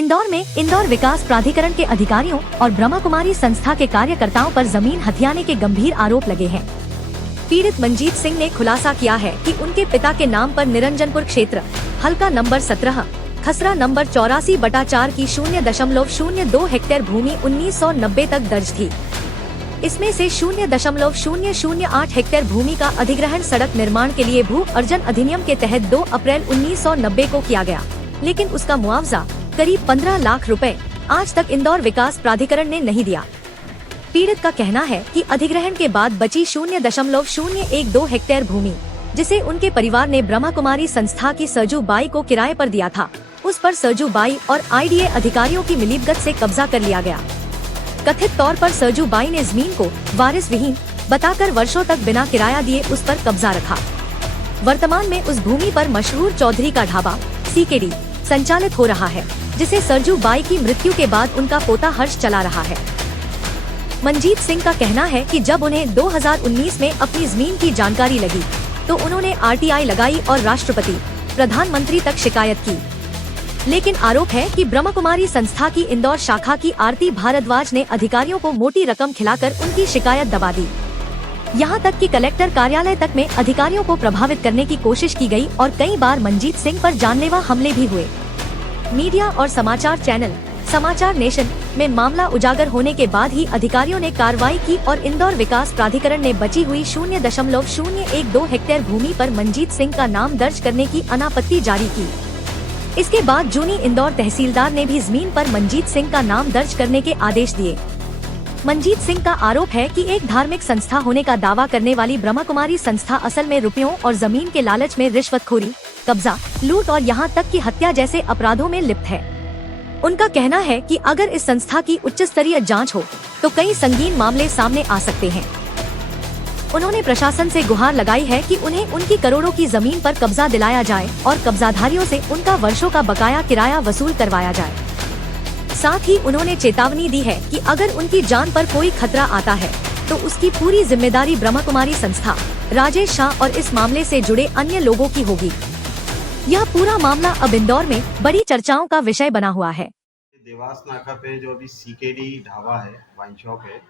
इंदौर में इंदौर विकास प्राधिकरण के अधिकारियों और ब्रह्मा कुमारी संस्था के कार्यकर्ताओं पर जमीन हथियाने के गंभीर आरोप लगे हैं। पीड़ित मंजीत सिंह ने खुलासा किया है कि उनके पिता के नाम पर निरंजनपुर क्षेत्र हल्का नंबर 17 खसरा नंबर 84/4 की 0.02 हेक्टेयर भूमि 1990 तक दर्ज थी। इसमें से 0.008 हेक्टेयर भूमि का अधिग्रहण सड़क निर्माण के लिए भू अर्जन अधिनियम के तहत 2 अप्रैल 1990 को किया गया, लेकिन उसका मुआवजा करीब 15 लाख रुपए आज तक इंदौर विकास प्राधिकरण ने नहीं दिया। पीड़ित का कहना है कि अधिग्रहण के बाद बची 0.012 हेक्टेयर भूमि, जिसे उनके परिवार ने ब्रह्मा कुमारी संस्था की सरजू बाई को किराए पर दिया था, उस पर सरजू बाई और आईडीए अधिकारियों की मिलीभगत से कब्जा कर लिया गया। कथित तौर पर सरजू बाई ने जमीन को वारिस विहीन बताकर वर्षों तक बिना किराया दिए उस पर कब्जा रखा। वर्तमान में उस भूमि पर मशहूर चौधरी का ढाबा सीकेडी संचालित हो रहा है, जिसे सरजू बाई की मृत्यु के बाद उनका पोता हर्ष चला रहा है। मंजीत सिंह का कहना है कि जब उन्हें 2019 में अपनी जमीन की जानकारी लगी तो उन्होंने आरटीआई लगाई और राष्ट्रपति प्रधानमंत्री तक शिकायत की, लेकिन आरोप है कि ब्रह्मा कुमारी संस्था की इंदौर शाखा की आरती भारद्वाज ने अधिकारियों को मोटी रकम खिलाकर उनकी शिकायत दबा दी। यहाँ तक कि कलेक्टर कार्यालय तक में अधिकारियों को प्रभावित करने की कोशिश की गई और कई बार मंजीत सिंह पर जानलेवा हमले भी हुए। मीडिया और समाचार चैनल समाचार नेशन में मामला उजागर होने के बाद ही अधिकारियों ने कार्रवाई की और इंदौर विकास प्राधिकरण ने बची हुई 0.012 हेक्टेयर भूमि पर मंजीत सिंह का नाम दर्ज करने की अनापत्ति जारी की। इसके बाद जूनी इंदौर तहसीलदार ने भी जमीन पर मंजीत सिंह का नाम दर्ज करने के आदेश दिए। मंजीत सिंह का आरोप है कि एक धार्मिक संस्था होने का दावा करने वाली ब्रह्मा कुमारी संस्था असल में रुपयों और जमीन के लालच में रिश्वतखोरी, कब्जा, लूट और यहाँ तक कि हत्या जैसे अपराधों में लिप्त है। उनका कहना है कि अगर इस संस्था की उच्च स्तरीय जांच हो तो कई संगीन मामले सामने आ सकते हैं। उन्होंने प्रशासन से गुहार लगाई है कि उन्हें उनकी करोड़ों की जमीन पर कब्जा दिलाया जाए और कब्जाधारियों से उनका वर्षों का बकाया किराया वसूल करवाया जाए। साथ ही उन्होंने चेतावनी दी है कि अगर उनकी जान पर कोई खतरा आता है तो उसकी पूरी जिम्मेदारी ब्रह्मा कुमारी संस्था, राजेश शाह और इस मामले से जुड़े अन्य लोगों की होगी। यह पूरा मामला अब इंदौर में बड़ी चर्चाओं का विषय बना हुआ है। देवास नाका पे जो अभी सीकेडी ढाबा है, वाइन शॉप है,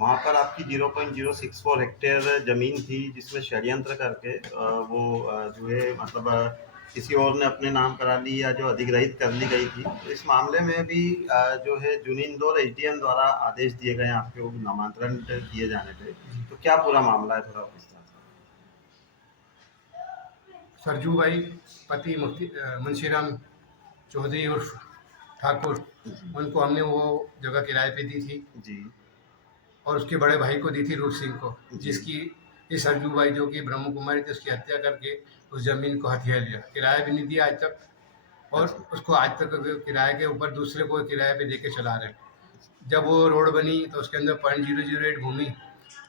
वहाँ पर आपकी 0.064 हेक्टेयर जमीन थी, जिसमें षड्यंत्र करके वो जो है मतलब किसी और ने अपने नाम करा ली या जो अधिग्रहित कर ली गई थी। तो इस मामले में भी जो है जूनी इंदौर एसडीएम द्वारा आदेश दिए गए आपके नामांतरण किए जाने पे। तो क्या पूरा मामला है, थोड़ा विस्तार से? सरजू भाई पति मुंशीराम चौधरी और ठाकुर, उनको हमने वो जगह किराए पे दी थी जी, और उसके बड़े भाई को दी थी रूप सिंह को, जिसकी इस सरजू भाई जो कि ब्रह्म कुमारी थी उसकी हत्या करके उस जमीन को हथिया लिया। किराया भी नहीं दिया आज तक और उसको आज तक किराए के ऊपर दूसरे को किराए पे देके चला रहे हैं। जब वो रोड बनी तो उसके अंदर 0.008 भूमि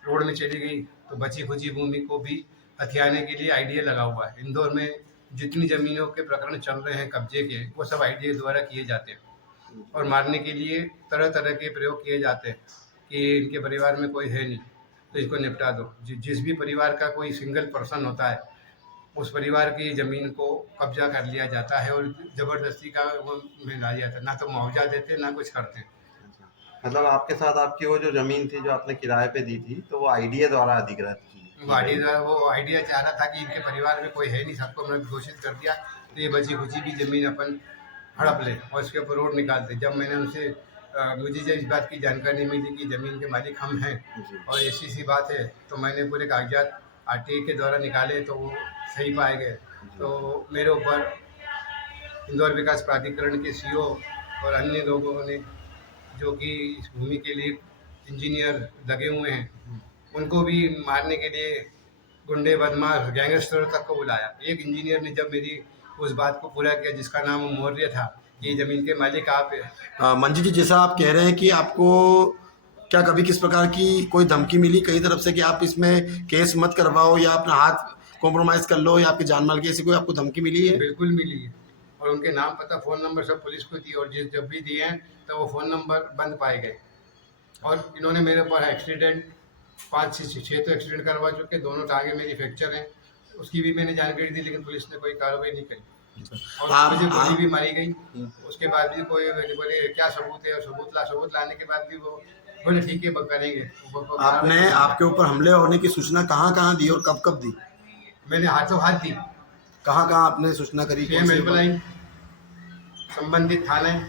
रोड में चली गई, तो बची खुची भूमि को भी हथियाने के लिए आईडीए लगा हुआ है। इंदौर में जितनी ज़मीनों के प्रकरण चल रहे हैं कब्जे के, वो सब आईडीए द्वारा किए जाते हैं और मारने के लिए तरह तरह के प्रयोग किए जाते हैं कि इनके परिवार में कोई है नहीं तो इसको निपटा दो। जिस भी परिवार का कोई सिंगल पर्सन होता है उस परिवार की ज़मीन को कब्जा कर लिया जाता है और ज़बरदस्ती का वो मिला जाता है, ना तो मुआवजा देते ना कुछ करते। मतलब आपके साथ आपकी वो जो जमीन थी जो आपने किराए पे दी थी, तो वो आईडीए द्वारा अधिग्रहित की? वो आइडिया चाह रहा था कि इनके परिवार में कोई है नहीं, सबको हमने घोषित कर दिया तो ये बची खुची भी ज़मीन अपन हड़प ले और उसके ऊपर रोड निकाल दे। जब मैंने उनसे मुझे जब इस बात की जानकारी मिली कि ज़मीन के मालिक हम हैं और ऐसी सी बात है, तो मैंने पूरे कागजात आरटीआई के द्वारा निकाले तो वो सही पाए गए। तो मेरे ऊपर इंदौर विकास प्राधिकरण के सीईओ और अन्य लोगों ने जो कि इस भूमि के लिए इंजीनियर लगे हुए हैं, उनको भी मारने के लिए गुंडे बदमाश गैंगस्टर तक को बुलाया। एक इंजीनियर ने जब मेरी उस बात को पूरा किया जिसका नाम मौर्य था, ये ज़मीन के मालिक आप है। मंजीत जी, जैसा आप कह रहे हैं कि आपको क्या कभी किस प्रकार की कोई धमकी मिली कई तरफ से कि आप इसमें केस मत करवाओ या अपना हाथ कॉम्प्रोमाइज कर लो या आपकी जान माल की, ऐसी कोई आपको धमकी मिली है? बिल्कुल मिली है और उनके नाम पता फ़ोन नंबर सब पुलिस को दिए और जब भी दिए हैं तो वो फ़ोन नंबर बंद पाए गए। और इन्होंने मेरे ऊपर एक्सीडेंट 5 से 6 तो एक्सीडेंट करवा चुके, दोनों टांगे मेरी फ्रैक्चर हैं, उसकी भी मैंने जानकारी दी लेकिन पुलिस ने कोई कार्रवाई नहीं करी। और आप- मुझे गोली आप- भी मारी गई। उसके बाद भी कोई बोले क्या सबूत है, और सबूत लाने के बाद भी वो बोले ठीक है करेंगे। आपने आपके ऊपर हमले होने की सूचना कहाँ दी और कब दी? मैंने हाथों हाथ दी। कहाँ आपने सूचना करी? कौन सीएम सी- हेल्पलाइन, संबंधित थाने,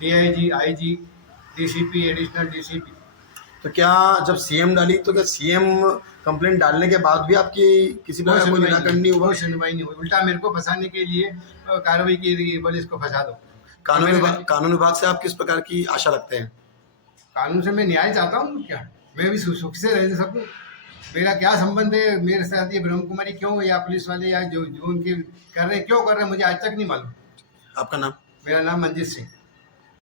DIG, IG, DCP, additional DCP. तो क्या जब सीएम डाली तो क्या सीएम कंप्लेंट डालने के बाद भी आपकी किसी प्रकार का कोई निराकरण नहीं हुआ? कोई सुनवाई नहीं हुई, उल्टा मेरे को फंसाने के लिए कार्रवाई की गई, बोले इसको फंसा दो। कानून विभाग से आप किस प्रकार की आशा रखते हैं? कानून से मैं न्याय चाहता हूँ, क्या मैं भी सुख से रह सकूँ। मेरा क्या संबंध है मेरे साथ, ये ब्रह्म कुमारी क्यों या पुलिस वाले या जो जो उनके कर रहे हैं, क्यों कर रहे हैं, मुझे आज तक नहीं मालूम। आपका नाम? मेरा नाम मंजीत सिंह।